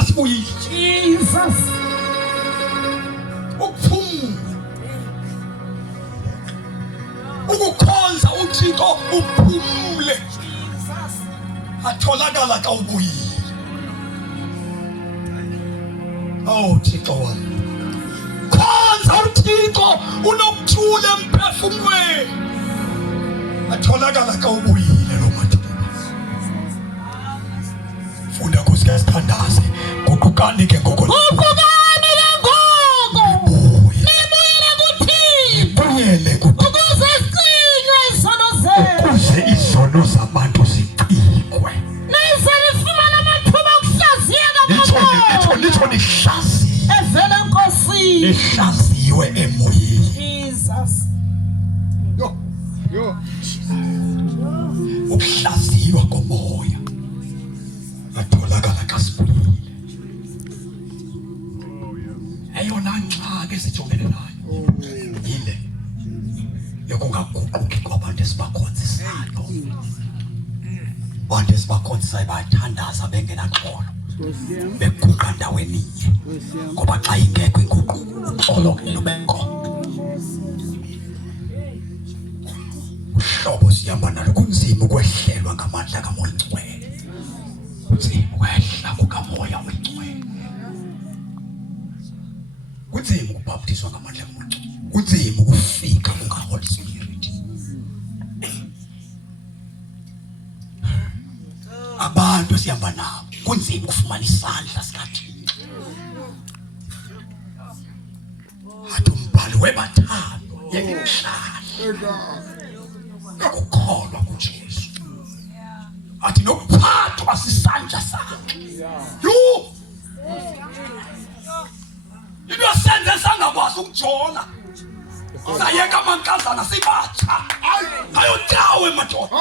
kasibuyile. Jesus. Ukuphumula. Ukukhonza uThixo uphumule. Atholakala xa ubuyile. Oh Thixo wami. Khonza uThixo unokuthula emphefumulweni. Atholakala xa ubuyile lo mathuba. Funda kusike sithandaze. Guqukani ke ngoko. Guqukani ke ngoko. Nibuyele kuThixo. Nibuyele kuThixo. Ukuze sicikwe izono zethu. Ukuze izono zabantu zicikwe. Niselifumana amathuba okuhlaziyeka Nitsho nihlaziye. evela enkosini. Nihlaziwe emoyeni. Jesus. Ukuhlaziywa komoya atholakala xa sibuyile. Eyona ngxaki esijongene nayo yile yokungaguquki kwabantu esibakhonzisayo. Abantu esibakhonzisayo bayathandaza bengenaxolo, beguqa ndaweninye, ngoba xa ingekho inguqu uxolo lubekho. Uhlobo sihamba nalo kunzima ukwehlelwa ngamandla kaMoya Oyingcwele. Kunzima ukwehla kukaMoya Oyingcwele. Kunzima ukubhaptizwa ngamandla kaMoya Oyingcwele. Kunzima ukufika kukaHoly Spirit. Abantu sihamba nabo kunzima ukufumana isandla sikaThixo. Athi umbhali webathandwa yenhlala ukukholwa kuJesu. Athi nokuphathwa sisandla sakhe. Into senze sangakwazi ukujola. Sayeka amankazana sibatsha. Ayotyawe madoda.